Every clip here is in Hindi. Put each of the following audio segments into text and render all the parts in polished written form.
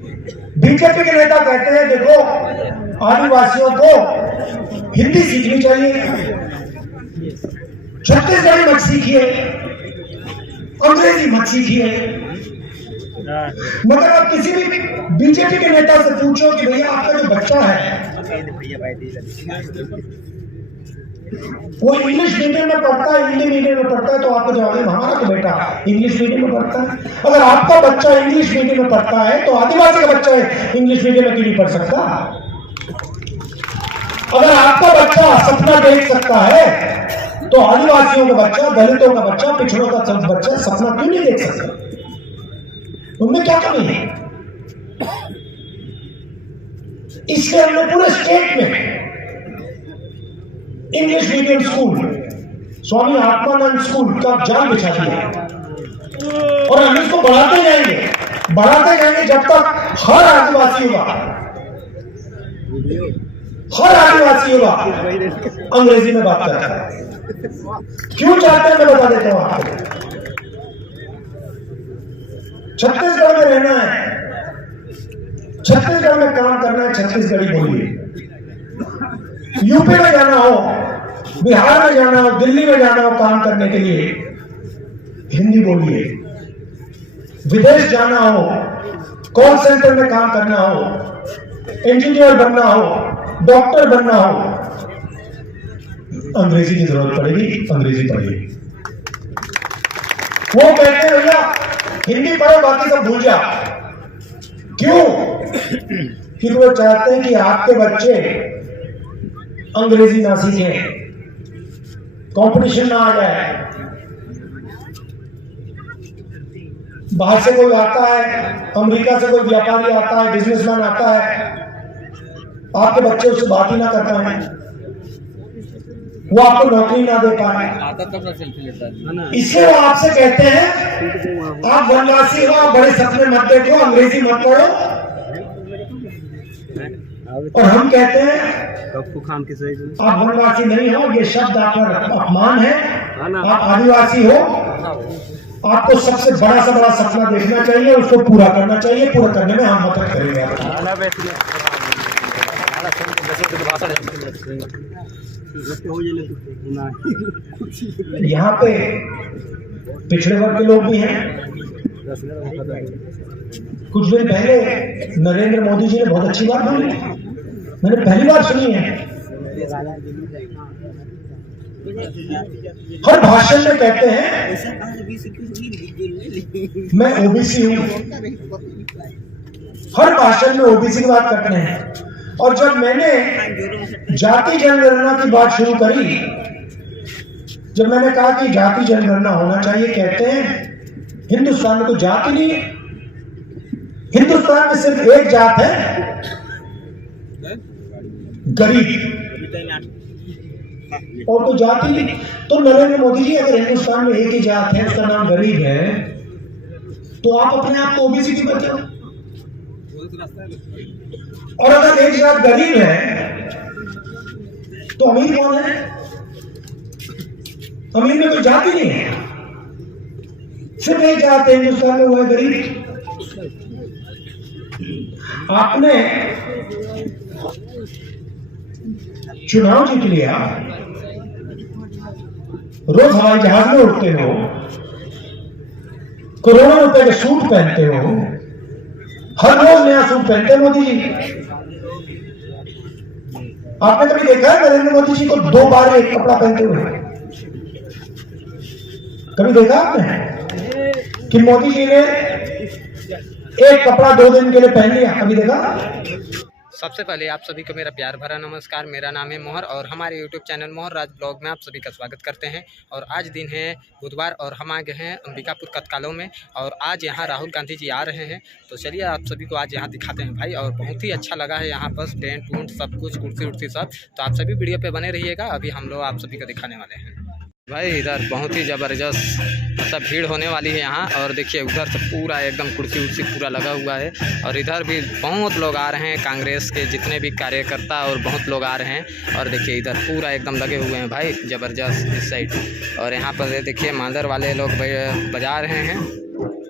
बीजेपी के नेता कहते हैं देखो आदिवासियों को हिंदी सीखनी चाहिए, छत्तीसगढ़ी मत सीखिए, अंग्रेजी मत सीखिए। मगर आप किसी भी बीजेपी के नेता से पूछो कि भैया आपका जो बच्चा है वो इंग्लिश मीडियम में पढ़ता है, हिंदी मीडियम में पढ़ता है, तो आपको जवाब है हमारा तो बेटा इंग्लिश मीडियम में पढ़ता है। अगर आपका बच्चा इंग्लिश मीडियम में पढ़ता है तो आदिवासी का बच्चा इंग्लिश मीडियम में क्यों नहीं पढ़ सकता? अगर आपका बच्चा सपना देख सकता है तो आदिवासियों का बच्चा, दलितों का बच्चा, पिछड़ों का बच्चा सपना क्यों नहीं देख सकता? उनमें क्या कमी है? इसलिए हमने पूरे स्टेट में English medium school, Swami Atmanand school का जाल बिछा दिया और हम इसको बढ़ाते जाएंगे जब तक हर आदिवासी होगा अंग्रेजी में बात करता है। क्यों चाहते हैं मैं बता देता हूं आपको। छत्तीसगढ़ में रहना है, छत्तीसगढ़ में काम करना है, छत्तीसगढ़ी बोलिए। यूपी में जाना हो, बिहार में जाना हो, दिल्ली में जाना हो काम करने के लिए हिंदी बोलिए। विदेश जाना हो, कॉल सेंटर में काम करना हो, इंजीनियर बनना हो, डॉक्टर बनना हो, अंग्रेजी की जरूरत पड़ेगी, अंग्रेजी पढ़िए। वो कहते हैं भैया हिंदी पढ़ो बाकी सब भूल जा। क्यों? क्योंकि वो चाहते हैं कि आपके बच्चे अंग्रेजी ना सीखें, कंपटीशन ना आ जाए। बाहर से कोई आता है, अमेरिका से कोई व्यापारी आता है, बिजनेसमैन आता है, आपके बच्चे उससे बात ही ना कर पाए, वो आपको नौकरी ना दे पाए, इससे वो आपसे कहते हैं आप वनवासी हो, आप बड़े सपने मत देखो, अंग्रेजी मत पढ़ो। और हम कहते हैं आप वनवासी नहीं हो, ये शब्द आप पर अपमान है। आप आदिवासी हो, आपको सबसे बड़ा से बड़ा सपना देखना चाहिए, उसको पूरा करना चाहिए, पूरा करने में हम मदद करेंगे आपको। यहाँ पे पिछड़े वर्ग के लोग भी हैं। कुछ दिन पहले नरेंद्र मोदी जी ने बहुत अच्छी बात बोली, मैंने पहली बार सुनी है। हर भाषण में कहते हैं मैं ओबीसी हूं, हर भाषण में ओबीसी की बात करते हैं। और जब मैंने जाति जनगणना की बात शुरू करी, जब मैंने कहा कि जाति जनगणना होना चाहिए, कहते हैं हिंदुस्तान में तो जाति नहीं है, हिंदुस्तान में सिर्फ एक जात है, गरीब, और कोई जाति नहीं। तो नरेंद्र मोदी जी अगर हिंदुस्तान में एक ही जात है, उसका नाम गरीब है, तो आप अपने आप को ओबीसी क्यों कहते हो? और अगर एक जात गरीब है तो अमीर कौन है? अमीर में कोई जाति नहीं है, सिर्फ एक जात है हिंदुस्तान में, वो है गरीब। आपने चुनाव जीत लिया, रोज हवाई जहाज में उड़ते हो, करोड़ों रुपए के सूट पहनते हो, हर रोज नया सूट पहनते हैं मोदी जी। आपने कभी देखा है नरेंद्र मोदी जी को 2 बार एक कपड़ा पहनते हुए? कभी देखा आपने कि मोदी जी ने एक कपड़ा 2 दिन के लिए पहन लिया? कभी देखा? सबसे पहले आप सभी को मेरा प्यार भरा नमस्कार। मेरा नाम है मोहर और हमारे यूट्यूब चैनल मोहर राज ब्लॉग में आप सभी का स्वागत करते हैं। और आज दिन है बुधवार और हम आ गए हैं अंबिकापुर कतकालों में, और आज यहाँ राहुल गांधी जी आ रहे हैं। तो चलिए आप सभी को आज यहाँ दिखाते हैं भाई। और बहुत ही अच्छा लगा है यहाँ पर, टेंट वूंट सब कुछ, कुर्सी उर्सी सब। तो आप सभी वीडियो पे बने रहिएगा, अभी हम लोग आप सभी को दिखाने वाले हैं। भाई इधर बहुत ही ज़बरदस्त मतलब भीड़ होने वाली है यहाँ। और देखिए उधर से पूरा एकदम कुर्सी उर्सी पूरा लगा हुआ है, और इधर भी बहुत लोग आ रहे हैं, कांग्रेस के जितने भी कार्यकर्ता और बहुत लोग आ रहे हैं। और देखिए इधर पूरा एकदम लगे हुए हैं भाई ज़बरदस्त इस साइड। और यहाँ पर देखिए मांदर वाले लोग बजा रहे हैं।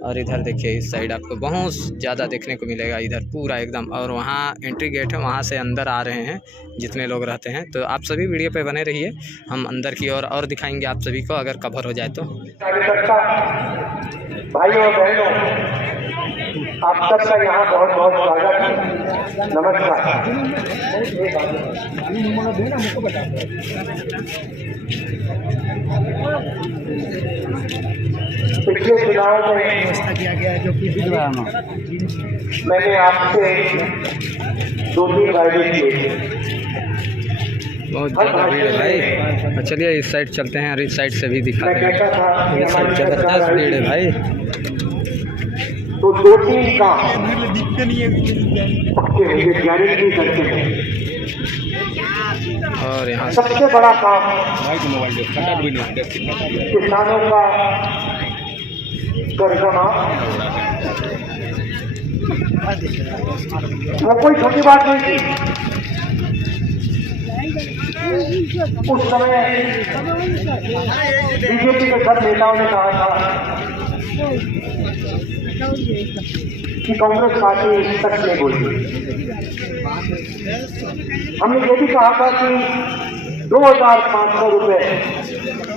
और इधर देखिए इस साइड आपको बहुत ज़्यादा देखने को मिलेगा इधर पूरा एकदम। और वहाँ एंट्री गेट है, वहाँ से अंदर आ रहे हैं जितने लोग रहते हैं। तो आप सभी वीडियो पे बने रहिए, हम अंदर की ओर और दिखाएंगे आप सभी को अगर कवर हो जाए तो। भाइयों और बहनों, आप सबका यहाँ बहुत बहुत स्वागत है। नमस्कार। पिछले चुनाव में व्यवस्था किया गया है जो कि मैंने आपसे 2-3 वायदे किए थे। बहुत ज़्यादा भीड़ है भाई। चलिए इस साइड चलते हैं और इस साइड से भी दिखाते हैं। इस साइड जबरदस्त भीड़ है भाई। तो 2-3 काम पक्के होंगे, गारंटी करते हैं। और यहाँ सबसे बड़ा काम किसानों का कर्जा माफ। वो कोई छोटी बात नहीं थी। उस समय बीजेपी के सब नेताओं ने कहा था कि कांग्रेस पार्टी सच नहीं बोलती। हमने ये भी कहा था कि 2,500 रुपए।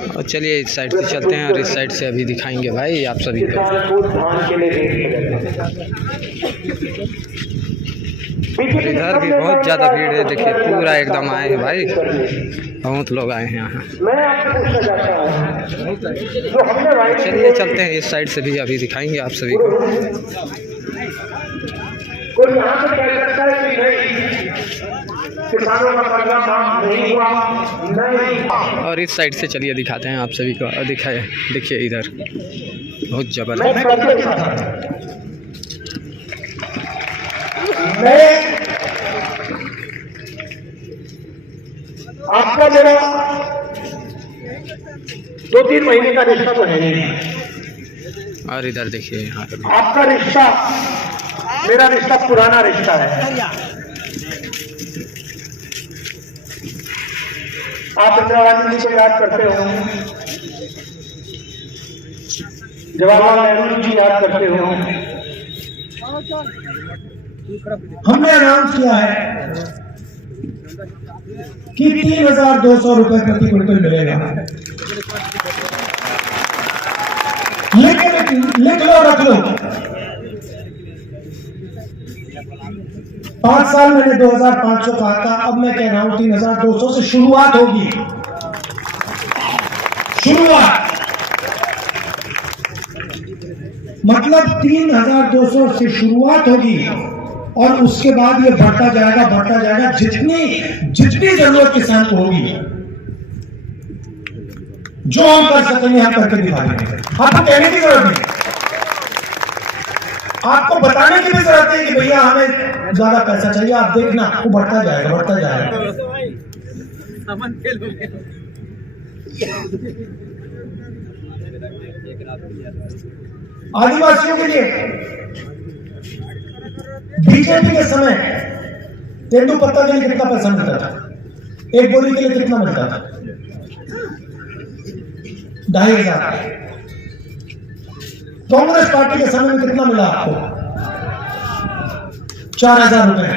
और चलिए इस साइड से चलते हैं और इस साइड से अभी दिखाएंगे भाई आप सभी को। इधर भी बहुत ज़्यादा भीड़ है, देखिए पूरा एकदम आए हैं भाई, बहुत लोग आए हैं यहाँ। चलिए चलते हैं इस साइड से भी अभी दिखाएंगे आप सभी को। कोई यहाँ पे कह सकता है कि नहीं, किसानों का कर्जा माफ नहीं हुआ, नहीं। और इस साइड से चलिए दिखाते हैं आप सभी को। और दिखाए देखिए इधर बहुत जबरदस्त। आपका मेरा 2-3 महीने का रिश्ता तो है नहीं। और इधर देखिए यहाँ पे आपका रिश्ता, मेरा रिश्ता पुराना रिश्ता है। आप इंदिरा गांधी जी को याद करते हो, जवाहरलाल नेहरू जी याद करते हो। हमने अनाउंस किया है कि 3,200 रुपए प्रति क्विंटल मिलेगा। लिख लो, रख लो। 5 साल मैंने 2,500 कहा था, अब मैं कह रहा हूं 3,200 से शुरुआत होगी। शुरुआत मतलब 3,200 से शुरुआत होगी और उसके बाद ये बढ़ता जाएगा जितनी जरूरत किसान को होगी। जो हम कर सकेंगे हम करके दिखा देंगे। आपको कहने की जरूरत नहीं, आपको बताने की भी जरूरत है कि भैया हमें ज्यादा पैसा चाहिए, आप देखना वो बढ़ता जाएगा। आदिवासियों के लिए बीजेपी के समय तेंदुपत्ता के लिए कितना पैसा मिलता था? एक बोरी के लिए कितना मिलता था? 2,500। कांग्रेस पार्टी के समय में कितना मिला आपको? 4,000 रुपए।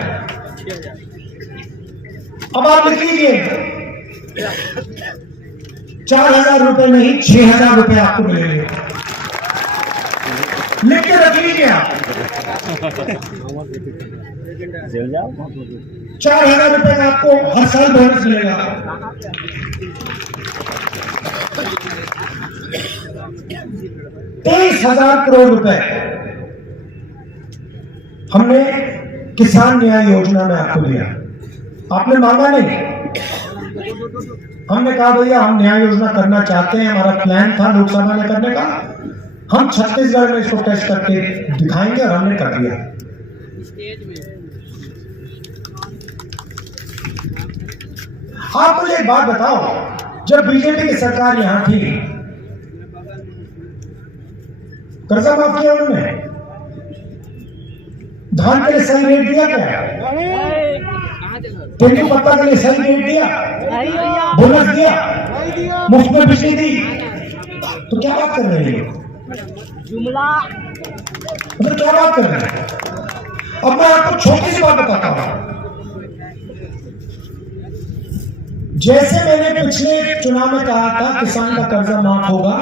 अब आप लिख लीजिए 4,000 रुपए नहीं 6,000 रुपए आपको मिलेंगे। लिख के रख लीजिए आप। 4,000 रुपए का आपको हर साल बोनस मिलेगा। 23,000 करोड़ रुपए हमने किसान न्याय योजना में आपको दिया। आपने मांगा नहीं, हमने कहा भैया हम न्याय योजना करना चाहते हैं, हमारा प्लान था लोकसभा में करने का, हम छत्तीसगढ़ में इसको टेस्ट करके दिखाएंगे और हमने कर दिया। आप मुझे एक बात बताओ, जब बीजेपी की सरकार यहां थी कर्जा माफ किया उन्होंने? धान के लिए सही रेट दिया क्या? तेंदुपत्ता के लिए सही रेट दिया? बोनस दिया? मुफ्त में बिजली दी? तो क्या बात कर रहे हैं? मतलब क्या बात कर रहे हैं। अब मैं आपको छोटी सी बात बताता हूं। जैसे मैंने पिछले चुनाव में कहा था किसान का कर्जा माफ होगा,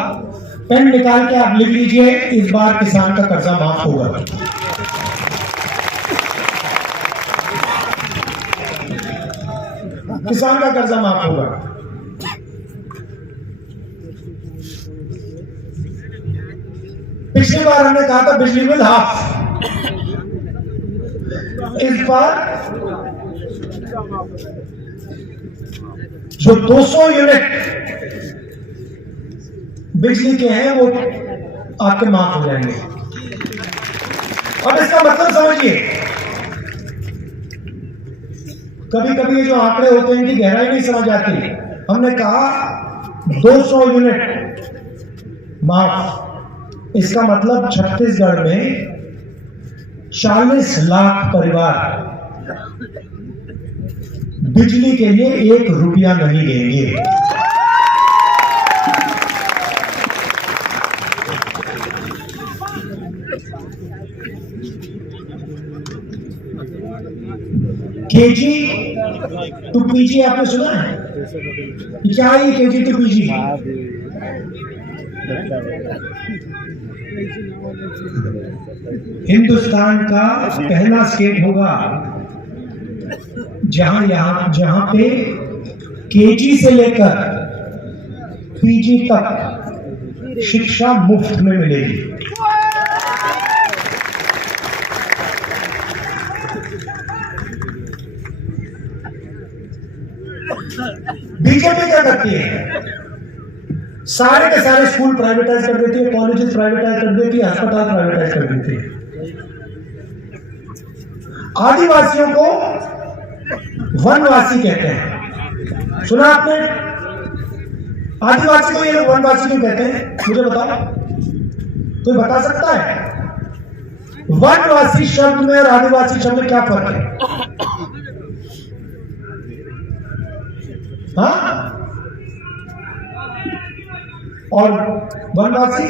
पेन निकाल के आप लिख लीजिए, इस बार किसान का कर्जा माफ होगा। किसान का कर्जा माफ होगा। पिछली बार हमने कहा था बिजली बिल हाफ, इस बार जो 200 यूनिट बिजली के हैं वो आपके माफ हो जाएंगे। अब इसका मतलब समझिए, कभी कभी ये जो आंकड़े होते हैं इनकी गहराई नहीं समझ आती। हमने कहा 200 यूनिट माफ, इसका मतलब छत्तीसगढ़ में 40 लाख परिवार बिजली के लिए 1 रुपया नहीं देंगे। केजी टू पीजी आपने सुना है? क्या है केजी टू पीजी? हिंदुस्तान का पहला स्टेट होगा जहां पे केजी से लेकर पीजी तक शिक्षा मुफ्त में मिलेगी। बीजेपी क्या करती है? सारे के सारे स्कूल प्राइवेटाइज कर देती है, कॉलेजेस प्राइवेटाइज कर देती है, अस्पताल प्राइवेटाइज कर देती है। आदिवासियों को वनवासी कहते हैं, सुना आपने? आदिवासी को ये लोग वनवासी क्यों कहते हैं? मुझे बताओ, कोई बता सकता है? वनवासी शब्द में और आदिवासी शब्द में क्या फर्क है? हाँ? और वनवासी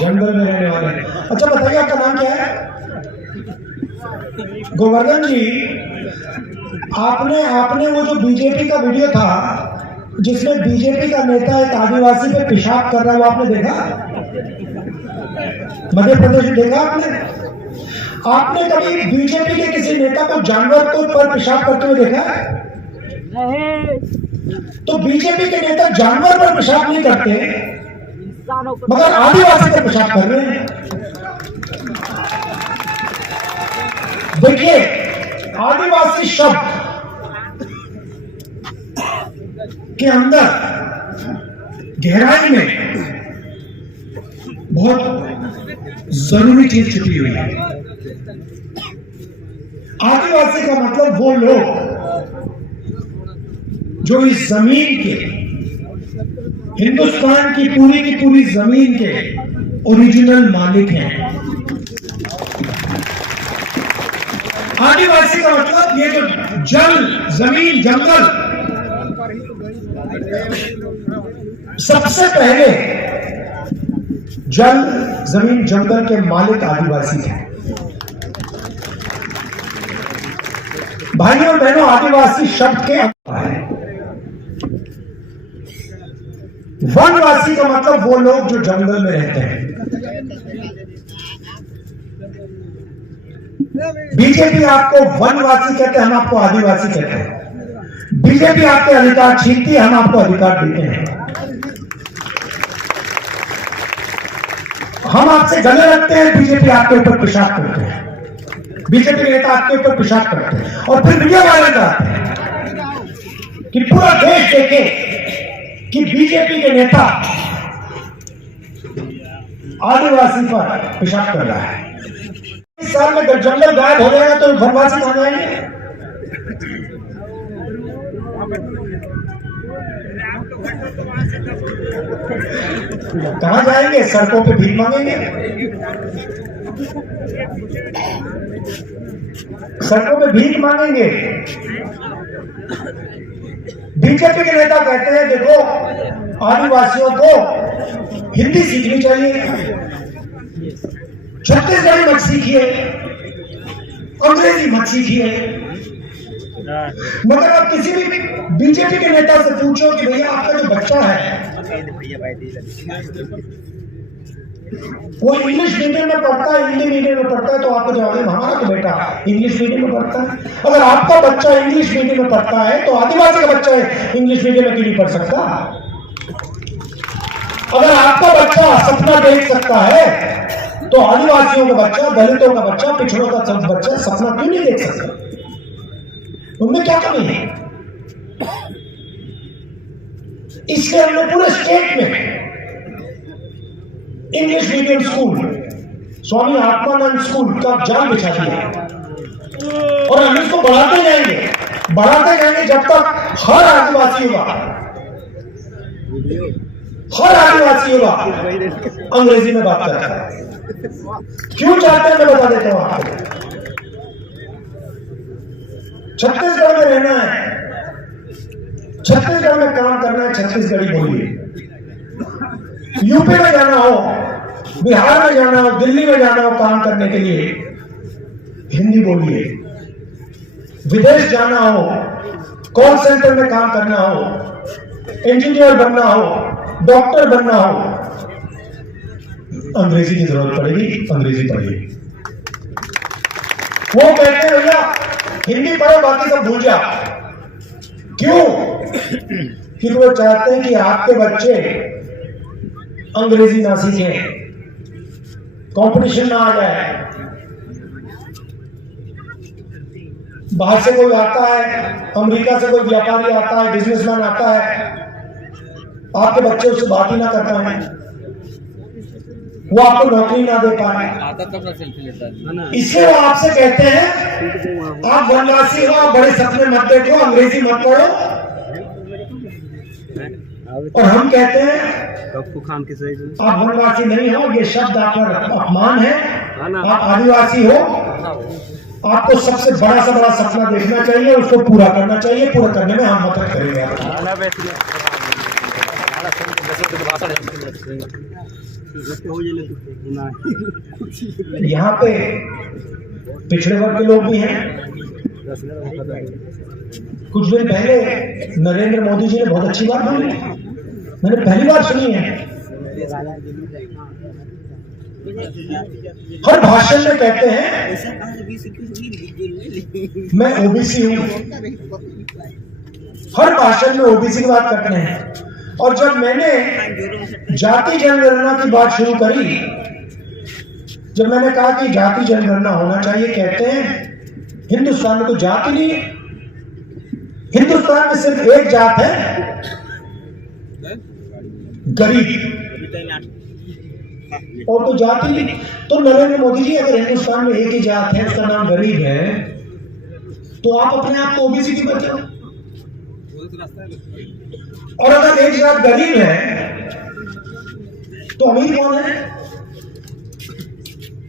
जंगल में रहने वाले। अच्छा बताइए, आपका नाम क्या है? गोवर्धन जी, आपने वो जो बीजेपी का वीडियो था जिसमें बीजेपी का नेता एक आदिवासी पे पेशाब कर रहा है, वो आपने देखा? मध्य प्रदेश में देखा आपने? आपने कभी बीजेपी के किसी नेता को जानवर को पर पेशाब करते हुए देखा? नहीं। तो बीजेपी के नेता जानवर पर पेशाब नहीं करते, मगर आदिवासी पर पेशाब कर रहे हैं। देखिए, आदिवासी शब्द के अंदर गहराई में बहुत जरूरी चीज छुपी हुई है। आदिवासी का मतलब वो लोग जो इस जमीन के, हिंदुस्तान की पूरी जमीन के ओरिजिनल मालिक हैं। आदिवासी का मतलब ये जो जल, जमीन, जंगल, सबसे पहले जल, जमीन, जंगल के मालिक आदिवासी हैं। भाइयों और बहनों, आदिवासी शब्द के वनवासी का मतलब वो लोग जो जंगल में रहते हैं। बीजेपी आपको वनवासी कहते हैं, हम आपको आदिवासी कहते हैं। बीजेपी आपके अधिकार छीनती है, हम आपको अधिकार देते हैं। हम आपसे गले रखते हैं, बीजेपी आपके ऊपर पेशाब करते हैं। बीजेपी नेता आपके ऊपर पेशाब करते हैं और फिर वीडियो वायरल कराते हैं कि पूरा देश देखे कि बीजेपी के नेता आदिवासी पर पेशाब कर रहा है। इस साल में जंगल गायब हो जाएगा तो वनवासी कहां जाएंगे? कहां जाएंगे? सड़कों पे भीख मांगेंगे, सड़कों पे भीख मांगेंगे। बीजेपी के नेता कहते हैं देखो आदिवासियों को हिंदी सीखनी चाहिए, छत्तीसगढ़ी मत सीखिए, अंग्रेजी मत सीखिए। मगर आप किसी भी बीजेपी के नेता से पूछो कि भैया आपका जो बच्चा है वो इंग्लिश मीडियम में पढ़ता है, हिंदी मीडियम में पढ़ता है, तो आपको जवाब है हमारा तो बेटा इंग्लिश मीडियम में पढ़ता है। अगर आपका बच्चा इंग्लिश मीडियम में पढ़ता है तो आदिवासी का बच्चा इंग्लिश मीडियम में क्यों नहीं पढ़ सकता? अगर आपका बच्चा सपना देख सकता है तो आदिवासियों का बच्चा, दलितों का बच्चा, पिछड़ों का बच्चा सपना क्यों नहीं देख सकता? उनमें क्या कमी है? इसलिए हमने पूरे स्टेट में English medium school, Swami Atmanand school का जाल बिछा दिया और हम इसको बढ़ाते जाएंगे जब तक हर आदिवासी होगा अंग्रेजी में बात करता है। क्यों चाहते हैं मैं बता देता हूं आपको। छत्तीसगढ़ में रहना है, छत्तीसगढ़ में काम करना है, छत्तीसगढ़ी बोलिए। यूपी में जाना हो, बिहार में जाना हो, दिल्ली में जाना हो काम करने के लिए, हिंदी बोलिए। विदेश जाना हो, कॉल सेंटर में काम करना हो, इंजीनियर बनना हो, डॉक्टर बनना हो, अंग्रेजी की जरूरत पड़ेगी, अंग्रेजी पढ़िए। वो कहते हैं भैया हिंदी पढ़ो बाकी सब भूल जाओ। क्यों? क्योंकि वो चाहते हैं कि आपके बच्चे अंग्रेजी ना सीखें, कंपटीशन ना आ जाए। बाहर से कोई आता है, अमेरिका से कोई व्यापारी आता है, बिजनेसमैन आता है, आपके बच्चे उससे बात ही ना कर पाए, वो आपको नौकरी ना दे पाए, इसलिए वो आपसे कहते हैं आप वनवासी हो, आप बड़े सपने मत देखो, अंग्रेजी मत पढ़ो। और हम कहते हैं आप वनवासी नहीं हो, ये शब्द आपका अपमान है। आप आदिवासी हो, आपको सबसे बड़ा से बड़ा सपना देखना चाहिए, उसको पूरा करना चाहिए, पूरा करने में हम मदद करेंगे। यहाँ पे पिछड़े वर्ग के लोग भी हैं। कुछ दिन पहले नरेंद्र मोदी जी ने बहुत अच्छी बात बोली, मैंने पहली बार सुनी है। हर भाषण में कहते हैं मैं ओबीसी हूं, हर भाषण में ओबीसी की बात करते हैं। और जब मैंने जाति जनगणना की बात शुरू करी, जब मैंने कहा कि जाति जनगणना होना चाहिए, कहते हैं हिंदुस्तान में तो जाति नहीं है, हिंदुस्तान में सिर्फ एक जात है, गरीब, और तो जाति नहीं। तो नरेंद्र मोदी जी अगर हिंदुस्तान में एक ही जात है, उसका नाम गरीब है, तो आप अपने आप को ओबीसी की बचाओ। और अगर एक जात गरीब है तो अमीर कौन है?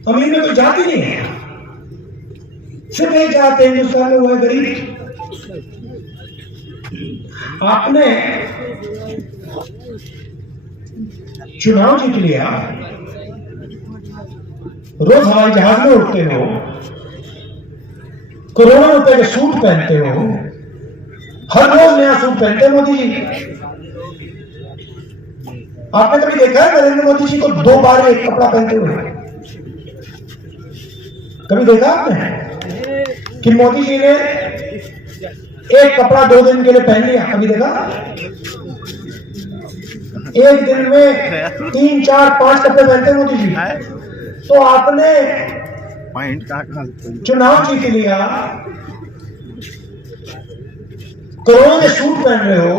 अमीर में कोई जाति नहीं है, सिर्फ एक जात है हिंदुस्तान में, वो है गरीब। आपने चुनाव जीत लिया, रोज हवाई जहाज में उड़ते हो, करोड़ों रुपए के सूट पहनते हो, हर रोज नया सूट पहनते हैं मोदी जी। आपने कभी देखा है नरेंद्र मोदी जी को 2 बार एक कपड़ा पहनते हुए? कभी देखा आपने कि मोदी जी ने एक कपड़ा 2 दिन के लिए पहन लिया? कभी देखा? एक दिन में 3, 4, 5 कपड़े पहनते हैं मोदी जी। तो आपने चुनाव जीत लिया, करोड़ों के सूट पहन रहे हो,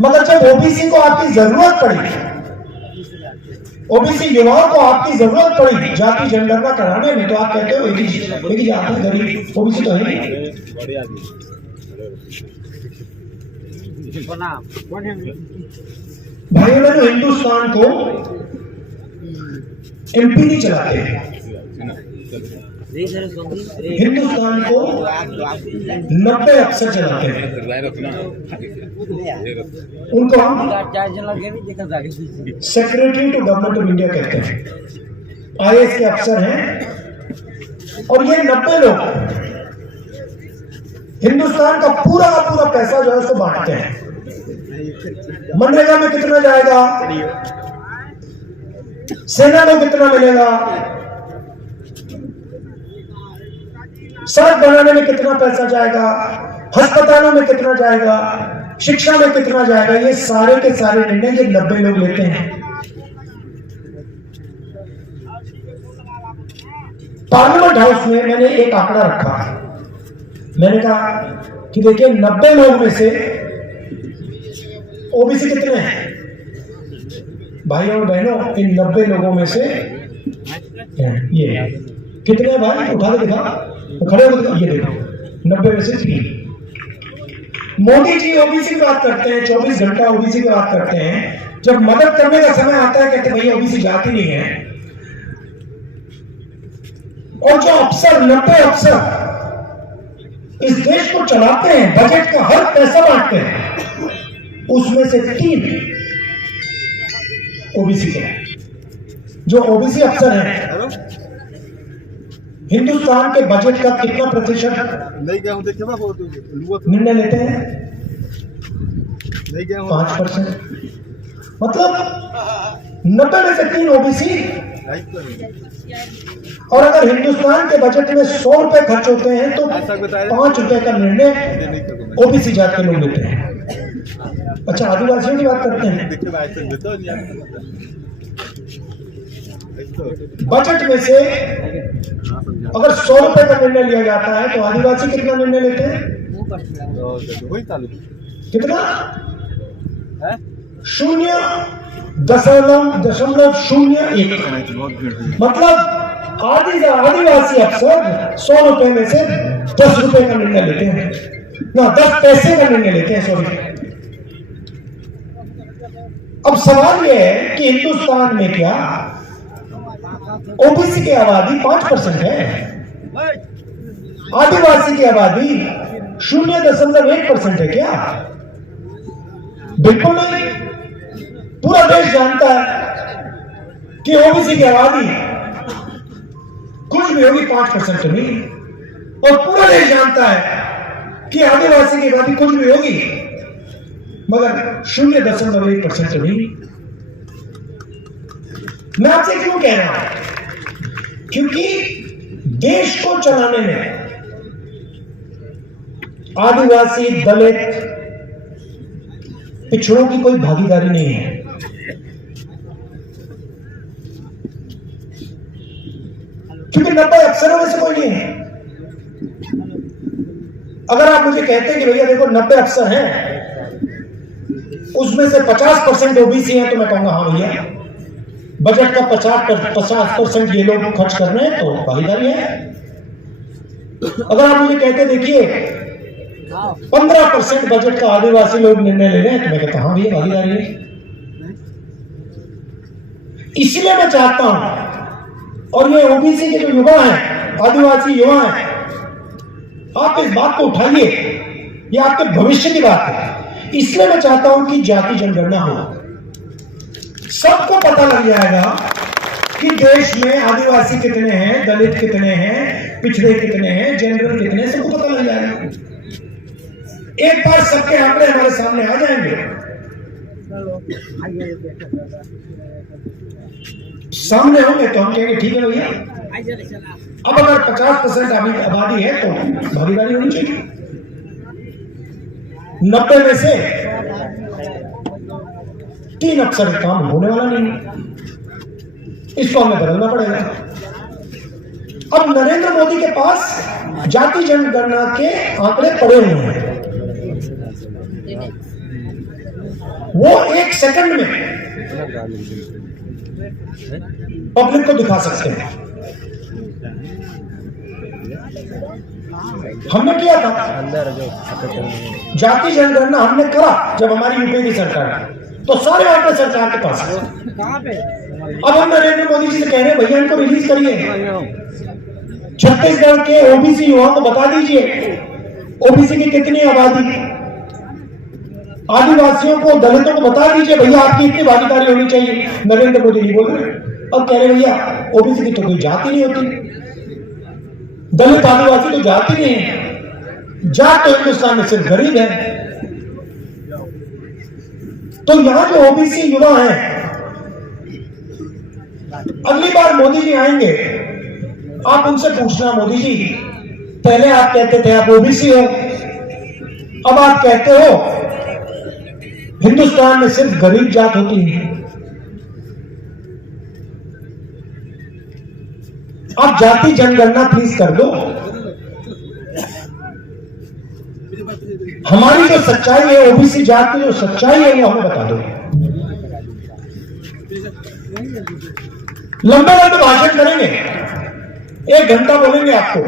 मगर जब ओबीसी को आपकी जरूरत पड़ी, ओबीसी युवाओं को आपकी जरूरत पड़ी जाति जनगणना कराने में, तो आप कहते हो एक ही जात है, गरीब, ओबीसी तो है नहीं। भाइयों बहनों, हिंदुस्तान को एमपी नहीं चलाते हैं, हिंदुस्तान को 90 अफसर चलाते हैं, उनको हम secretary to government of India कहते हैं, IAS के अफसर हैं। और ये 90 लोग हिंदुस्तान का पूरा का पूरा पैसा जो है उसको बांटते हैं। मनरेगा में कितना जाएगा, सेना में कितना मिलेगा, सड़क बनाने में कितना पैसा जाएगा, अस्पतालों में कितना जाएगा, शिक्षा में कितना जाएगा, ये सारे के सारे निर्णय ये 90 लोग लेते हैं। पार्लियामेंट हाउस में मैंने एक आंकड़ा रखा, मैंने कहा कि देखिए 90 लोग में से ओबीसी कितने हैं भाई और बहनों, इन 90 लोगों में से ये कितने हैं भाई, उठा के दिखा, खड़े होकर ये देखो, 90 में से 3। मोदी जी ओबीसी की बात करते हैं, 24 घंटा ओबीसी की बात करते हैं, जब मदद करने का समय आता है कहते भैया ओबीसी जाति नहीं है। और जो अफसर 90 अफसर इस देश को चलाते हैं, बजट का हर पैसा बांटते हैं, उसमें से 3 ओबीसी के हैं। जो ओबीसी अफसर हैं, हिंदुस्तान के बजट का कितना प्रतिशत निर्णय लेते हैं? 5%। मतलब 90 में से 3 ओबीसी। और अगर हिंदुस्तान के बजट में 100 रुपए खर्च होते हैं तो 5 रुपए का निर्णय ओबीसी जाति के लोग लेते हैं। अच्छा, आदिवासियों की बात करते हैं। बजट में से अगर 100 रुपए का निर्णय लिया जाता है तो आदिवासी कितना निर्णय लेते हैं? कितना? 0.01। मतलब आदिवासी अफसर 100 रुपए में से 10 रुपए का निर्णय लेते हैं, ना 10 पैसे का निर्णय लेते हैं, सॉरी। अब सवाल यह है कि हिंदुस्तान में क्या ओबीसी की आबादी 5% है, आदिवासी की आबादी 0.1% है क्या? बिल्कुल नहीं। पूरा देश जानता है कि ओबीसी की आबादी कुछ भी होगी 5% नहीं, और पूरा देश जानता है कि आदिवासी की आबादी कुछ भी होगी मगर 0.1% नहीं। मैं आपसे क्यों कह रहा हूं? क्योंकि देश को चलाने में आदिवासी, दलित, पिछड़ों की कोई भागीदारी नहीं है। क्योंकि 90 अफसरों में से कोई नहीं है। अगर आप मुझे कहते हैं कि भैया देखो 90 अफसर हैं, उसमें से 50% ओबीसी हैं, तो मैं कहूंगा हाँ भैया, बजट का 50% ये लोग खर्च कर रहे हैं तो भागीदारी है। अगर आप मुझे कहते देखिए 15% बजट का आदिवासी लोग निर्णय ले रहे हैं, तो मैं कहता हाँ भैया भागीदारी है। इसलिए मैं चाहता हूं, और ये ओबीसी के जो युवा हैं, आदिवासी युवा हैं, आप इस बात को उठाइए, ये आपके भविष्य की बात है। इसलिए मैं चाहता हूं कि जाति जनगणना हो, सबको पता लग जाएगा कि देश में आदिवासी कितने हैं, दलित कितने हैं, पिछड़े कितने हैं, जनरल कितने हैं, सबको पता लग जाएगा। एक बार सबके आंकड़े हमारे सामने आ जाएंगे, सामने होंगे तो हम कहेंगे ठीक है भैया। अब अगर 50% आबादी है तो भागीदारी होनी चाहिए। 90 में से 3 अफसर काम होने वाला नहीं, इसको हमें बदलना पड़ेगा। अब नरेंद्र मोदी के पास जाति जनगणना के आंकड़े पड़े हुए हैं, वो 1 सेकंड में पब्लिक को दिखा सकते हैं। हमने किया था जाति जनगणना, हमने करा जब हमारी यूपी की सरकार, तो सारे आंकड़े सरकार के पास। अब हम नरेंद्र मोदी जी से कह रहे हैं भैया इनको रिलीज करिए, छत्तीसगढ़ के ओबीसी युवाओं को बता दीजिए ओबीसी की कितनी आबादी, आदिवासियों को, दलितों को बता दीजिए भैया आपकी इतनी भागीदारी होनी चाहिए। नरेंद्र मोदी जी बोल रहे हैं और कह रहे भैया ओबीसी की तो कोई जाति नहीं होती, दलित आदिवासी तो जाति नहीं है, जात तो हिंदुस्तान में सिर्फ गरीब है। तो यहां जो ओबीसी युवा हैं, अगली बार मोदी जी आएंगे आप उनसे पूछना, मोदी जी पहले आप कहते थे आप ओबीसी हो, अब आप कहते हो हिंदुस्तान में सिर्फ गरीब जात होती है। आप जाति जनगणना प्लीज कर दो। हमारी जो सच्चाई है, ओबीसी जात की जो सच्चाई है वो हमें बता दो। लंबे लंबे भाषण करेंगे, 1 घंटा बोलेंगे आपको,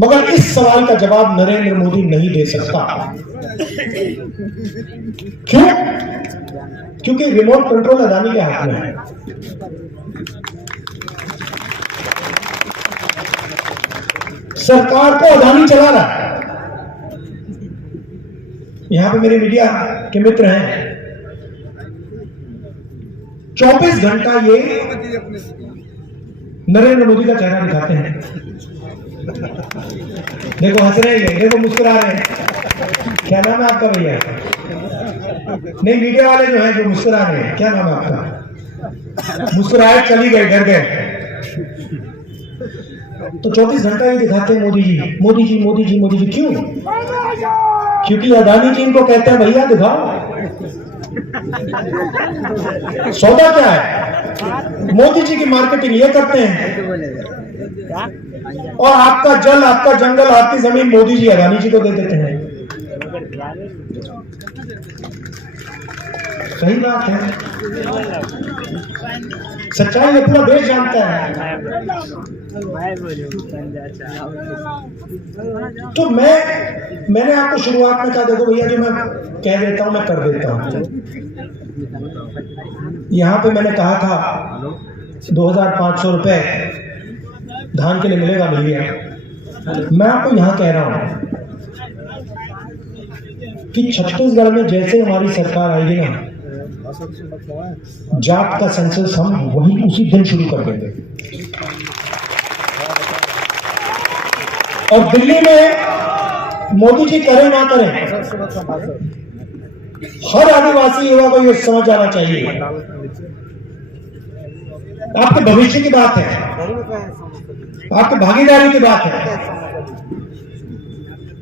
मगर इस सवाल का जवाब नरेंद्र मोदी नहीं दे सकता। क्यों? क्योंकि रिमोट कंट्रोल अदानी के हाथ में है। सरकार को अदानी चला रहा है। यहां पे मेरे मीडिया के मित्र हैं, 24 घंटा ये नरेंद्र मोदी का चेहरा दिखाते हैं। देखो हंस रहे हैं, देखो मुस्कुरा रहे हैं। क्या नाम है आपका भैया? नहीं, मीडिया वाले जो है जो मुस्कुरा रहे हैं, क्या नाम है आपका? मुस्कुराए चली गई, डर गए। तो 24 घंटा ये दिखाते हैं मोदी जी, मोदी जी, मोदी जी, मोदी जी। क्यों? क्योंकि अदानी जी इनको कहते हैं भैया दिखाओ सौदा क्या है। मोदी जी की मार्केटिंग ये करते हैं और आपका जल, आपका जंगल, आपकी जमीन मोदी जी अदानी जी को दे देते हैं। सही बात है, सच्चाई ये पूरा देश जानता है। तो मैंने आपको शुरुआत में कहा, देखो भैया जो मैं कह देता हूं मैं कर देता हूं। यहां पे मैंने कहा था 2500 रुपए धान के लिए मिलेगा, मिल गया। मैं आपको यहां कह रहा हूं कि छत्तीसगढ़ में जैसे हमारी सरकार आएगी ना, जाट का सेंसस हम वही उसी दिन शुरू कर देंगे। और दिल्ली में मोदी जी करें ना करें, हर आदिवासी युवा को यह समझ आना चाहिए, आपके भविष्य की बात है, आपकी भागीदारी की बात है।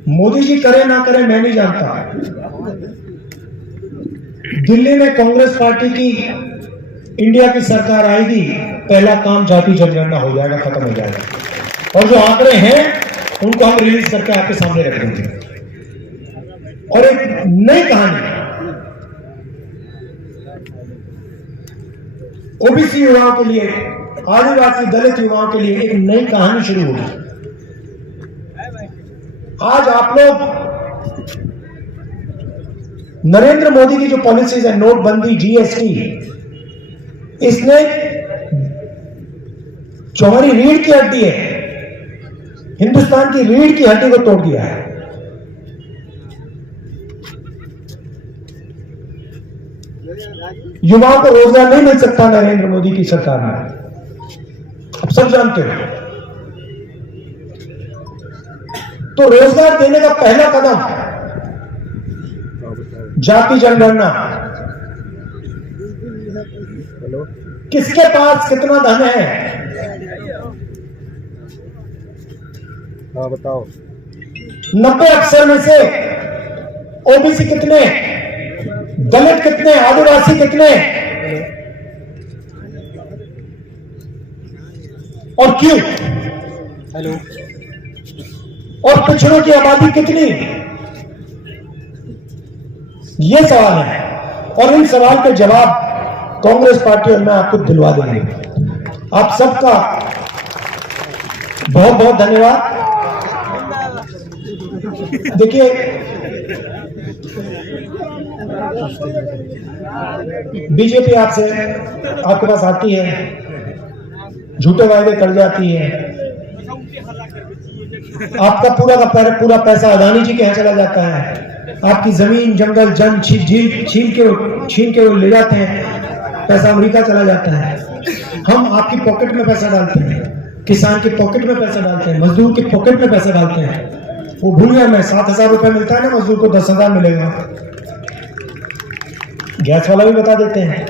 मोदी जी करे ना करे मैं नहीं जानता। दिल्ली में कांग्रेस पार्टी की इंडिया की सरकार आएगी, पहला काम जाति जनगणना हो जाएगा, खत्म हो जाएगा। और जो आंकड़े हैं उनको हम रिलीज करके आपके सामने रख देंगे। और एक नई कहानी ओबीसी युवाओं के लिए, आदिवासी दलित युवाओं के लिए एक नई कहानी शुरू होगी। आज आप लोग नरेंद्र मोदी की जो पॉलिसीज है, नोटबंदी, जीएसटी, इसने जो हमारी रीढ़ की हड्डी है, हिंदुस्तान की रीढ़ की हड्डी को तोड़ दिया है। युवाओं को रोजगार नहीं मिल सकता नरेंद्र मोदी की सरकार में, आप सब जानते हो। तो रोजगार देने का पहला कदम जाति जनगणना। किसके पास कितना धन है, हाँ बताओ। 90% में से ओबीसी कितने, दलित कितने, आदिवासी कितने, और क्यों? हेलो। और पिछड़ों की आबादी कितनी? ये सवाल है, और इन सवाल के जवाब कांग्रेस पार्टी और मैं आपको दिलवा देंगे। आप सबका बहुत बहुत धन्यवाद। देखिए, बीजेपी आपके पास आती है, झूठे वायदे कर जाती है, आपका पूरा पैसा अदानी जी के यहाँ चला जाता है। आपकी जमीन जंगल जन छीन के वो ले जाते हैं, पैसा अमेरिका चला जाता है। हम आपकी पॉकेट में पैसा डालते हैं, किसान के पॉकेट में पैसा डालते हैं, मजदूर के पॉकेट में पैसा डालते हैं। वो भूलिया में 7,000 रुपए मिलता है ना, मजदूर को 10,000 मिलेगा। गैस वाला भी बता देते हैं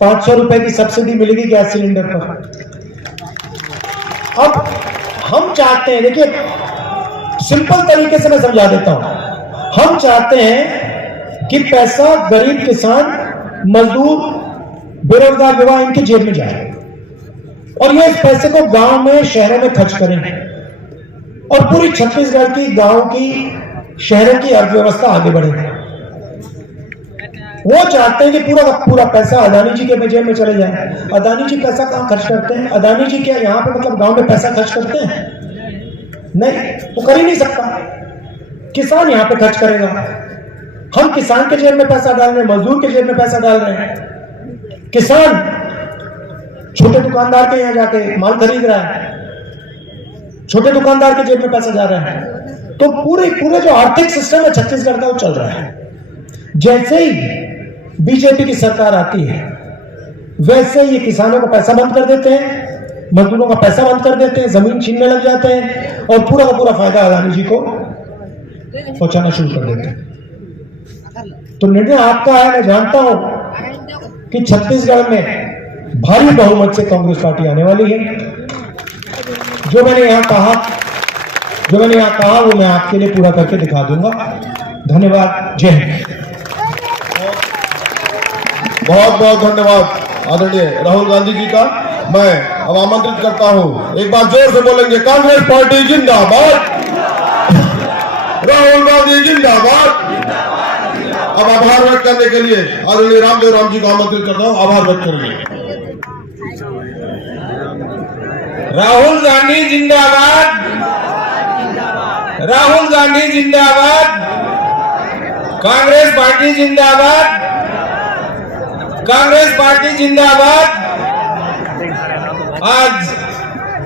500 रुपए की सब्सिडी मिलेगी गैस सिलेंडर पर। अब हम चाहते हैं, देखिए सिंपल तरीके से मैं समझा देता हूं, हम चाहते हैं कि पैसा गरीब किसान मजदूर बेरोजगार युवा इनकी जेब में जाए और ये इस पैसे को गांव में शहरों में खर्च करें और पूरी छत्तीसगढ़ की गांव की शहरों की अर्थव्यवस्था आगे बढ़े। वो चाहते हैं कि पूरा का पूरा पैसा अदानी जी के जेब में चले जाए। अदानी जी पैसा कहां खर्च करते हैं? अदानी जी क्या यहाँ पे मतलब गांव में पैसा खर्च करते हैं? नहीं, वो कर ही नहीं सकता। किसान यहाँ पे खर्च करेगा। हम किसान के जेब में पैसा डाल रहे हैं, मजदूर के जेब में पैसा डाल रहे हैं। किसान छोटे दुकानदार के यहाँ जाके माल खरीद रहा है, छोटे दुकानदार के जेब में पैसा जा रहा है। तो पूरे जो आर्थिक सिस्टम है छत्तीसगढ़ का वो चल रहा है। जैसे ही बीजेपी की सरकार आती है वैसे ही किसानों का पैसा बंद कर देते हैं, मजदूरों का पैसा बंद कर देते हैं, जमीन छीनने लग जाते हैं और पूरा का पूरा फायदा अदानी जी को पहुंचाना शुरू कर देते हैं। तो निर्णय आपका है। मैं जानता हूं कि छत्तीसगढ़ में भारी बहुमत से कांग्रेस पार्टी आने वाली है। जो मैंने यहाँ कहा वो मैं आपके लिए पूरा करके दिखा दूंगा। धन्यवाद। जय हिंद। बहुत बहुत धन्यवाद आदरणीय राहुल गांधी जी का। मैं अब आमंत्रित करता हूं, एक बार जोर से बोलेंगे, कांग्रेस पार्टी जिंदाबाद, राहुल गांधी जिंदाबाद। अब आभार व्यक्त करने के लिए आदरणीय रामदेव राम जी को आमंत्रित करता हूं, आभार व्यक्त करेंगे। राहुल गांधी जिंदाबाद, राहुल गांधी जिंदाबाद, कांग्रेस पार्टी जिंदाबाद, कांग्रेस पार्टी जिंदाबाद। आज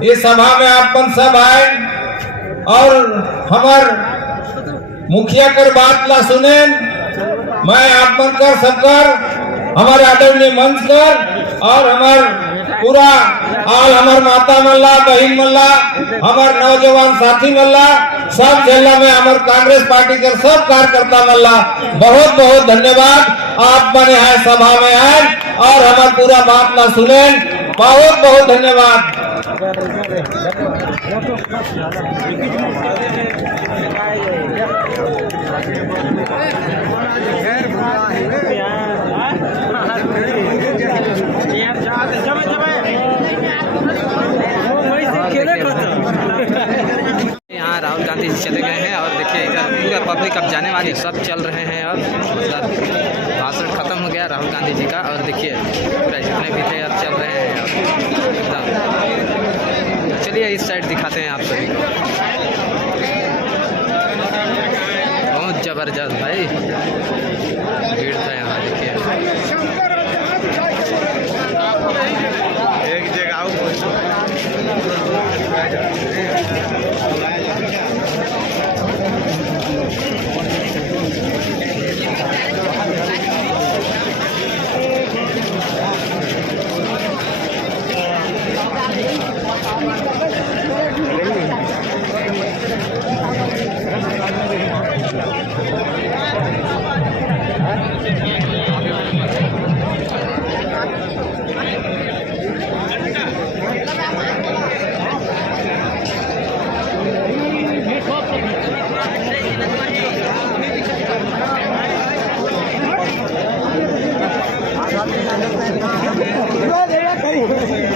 इस सभा में आप सब आए और हमार मुखिया कर बात ला सुने। मैं आप कर सबकर हमारे आदरणीय मंच कर और हमार पूरा आल हमार माता मल्ला, बहन मल्ला, हमार नौजवान साथी मल्ला, सब जिला में हमार कांग्रेस पार्टी के सब कार्यकर्ता मल्ला बहुत बहुत धन्यवाद। आप बने हैं सभा में आए और हमार पूरा बात ना सुने, बहुत बहुत धन्यवाद। यहाँ राहुल गांधी जी चले गए हैं और देखिए इधर पूरा पब्लिक अब जाने वाली सब चल रहे हैं। अब भाषण खत्म हो गया राहुल गांधी जी का और देखिए पूरा जितने भी थे अब चल रहे हैं। अब चलिए इस साइड दिखाते हैं आप सभी को। बहुत ज़बरदस्त भाई भीड़ था यहाँ, देखिए एक जगह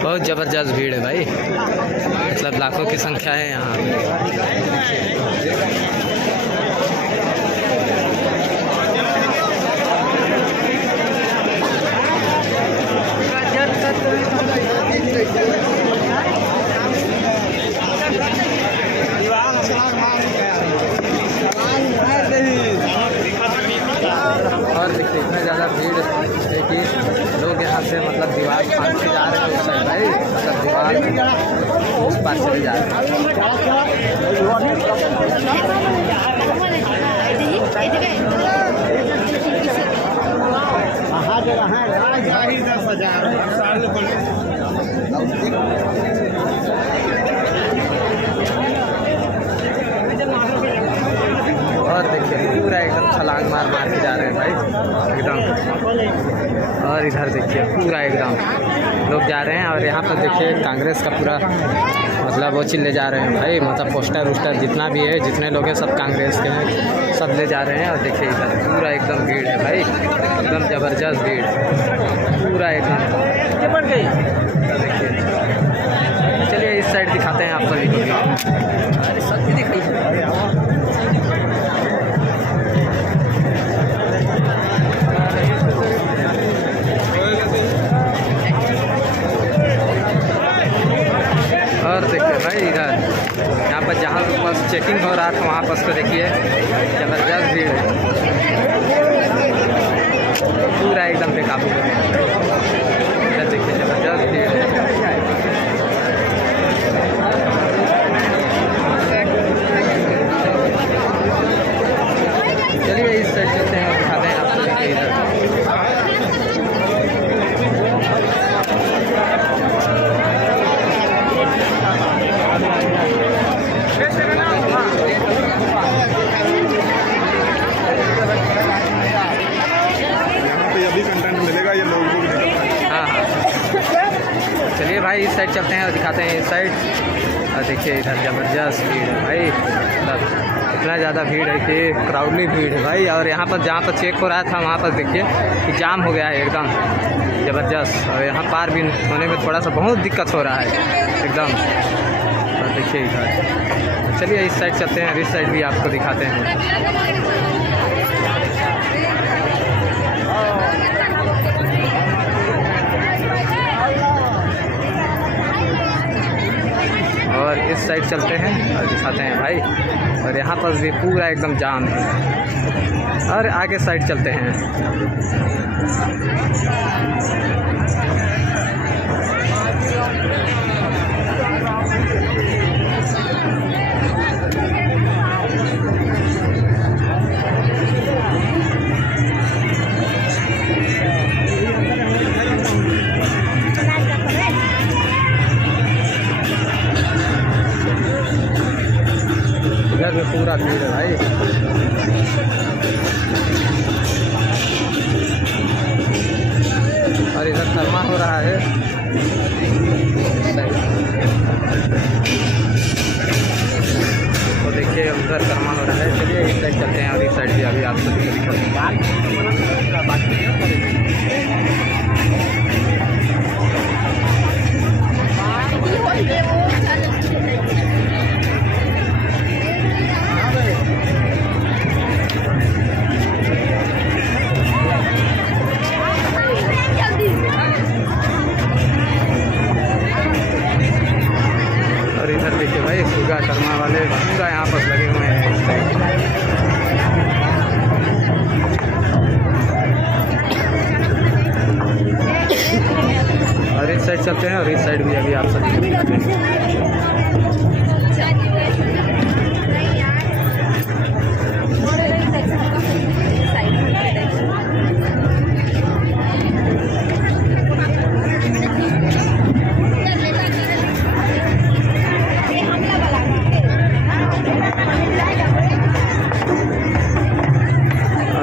बहुत ज़बरदस्त भीड़ है भाई, मतलब लाखों की संख्या है यहाँ। और देखिए इतना ज़्यादा भीड़ है कि लोग यहाँ से मतलब दीवार फाड़ के जा रहे हैं उस साइड भाई, मतलब दीवार पार चले जा रहे हैं। और देखिए पूरा एकदम छलांग मार मार के जा रहे हैं भाई एकदम। और इधर देखिए पूरा एकदम लोग जा रहे हैं। और यहाँ पर देखिए कांग्रेस का पूरा मतलब वो चीज़ ले जा रहे हैं भाई, मतलब पोस्टर वोस्टर जितना भी है, जितने लोग हैं सब कांग्रेस के हैं, सब ले जा रहे हैं। और देखिए इधर पूरा एकदम भीड़ है भाई, एकदम ज़बरदस्त भीड़ पूरा एकदम। देखिए चलिए इस साइड दिखाते हैं आप सभी को। अरे सब भी दिखाइए। और देखिए भाई इधर यहाँ पर जहाँ बस चेकिंग हो रहा था वहाँ पर तो देखिए ज़बरदस्त भीड़ है, पूरा एकदम बेकाबू है। इधर देखिए ज़बरदस्त भीड़ है। चलिए इस साइड चलते हैं, दिखाते हैं आपको देखिए इधर। चलिए भाई इस साइड चलते हैं और दिखाते हैं इस साइड। और देखिए इधर ज़बरदस्त भीड़ है भाई, मतलब इतना ज़्यादा भीड़ है कि क्राउडली भीड़ है भाई। और यहाँ पर जहाँ पर चेक हो रहा था वहाँ पर देखिए कि जाम हो गया है एकदम ज़बरदस्त। और यहाँ पार भी होने में थोड़ा सा बहुत दिक्कत हो रहा है एकदम। और देखिए इधर चलिए इस साइड चलते हैं और इस साइड भी आपको दिखाते हैं। और इस साइड चलते हैं और दिखाते हैं भाई। और यहाँ पर भी पूरा एकदम जाम है। और आगे साइड चलते हैं। इधर भी पूरा भीड़ है भाई। और इधर शर्मा हो रहा है। तो देखिए उधर शर्मा हो रहा है। चलिए इस साइड चलते हैं और इस साइड भी अभी आप सभी को दिखाते हैं। और इधर देखिए भाई सुगा शर्मा वाले पूरा यहाँ पर लगे हुए हैं इस साइड। और इस साइड चलते हैं और इस साइड भी अभी आप सभी को दिखाते हैं।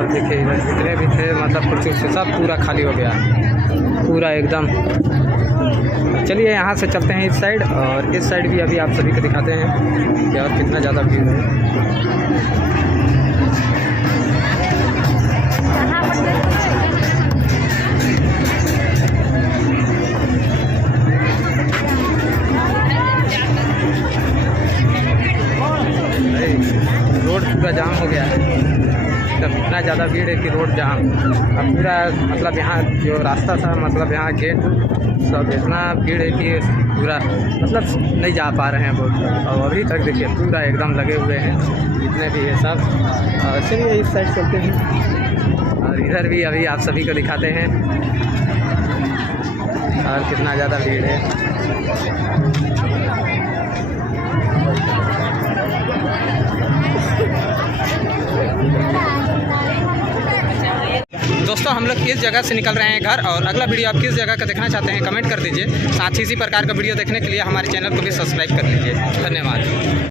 देखिए इधर जितने भी थे मतलब कुर्सी से सब पूरा खाली हो गया पूरा एकदम। चलिए यहाँ से चलते हैं इस साइड और इस साइड भी अभी आप सभी को दिखाते हैं कि और कितना ज़्यादा भीड़ है। रोड पूरा जाम हो गया है, मतलब इतना ज़्यादा भीड़ है कि रोड जाम। अब पूरा मतलब यहाँ जो रास्ता था मतलब यहाँ गेट सब इतना भीड़ है कि पूरा मतलब नहीं जा पा रहे हैं बहुत। और अभी तक देखिए पूरा एकदम लगे हुए हैं जितने भी है सब। और चलिए इस साइड चलते हैं और इधर भी अभी आप सभी को दिखाते हैं और कितना ज़्यादा भीड़ है। किस जगह से निकल रहे हैं घर और अगला वीडियो आप किस जगह का देखना चाहते हैं कमेंट कर दीजिए। साथ ही इसी प्रकार का वीडियो देखने के लिए हमारे चैनल को भी सब्सक्राइब कर लीजिए। धन्यवाद।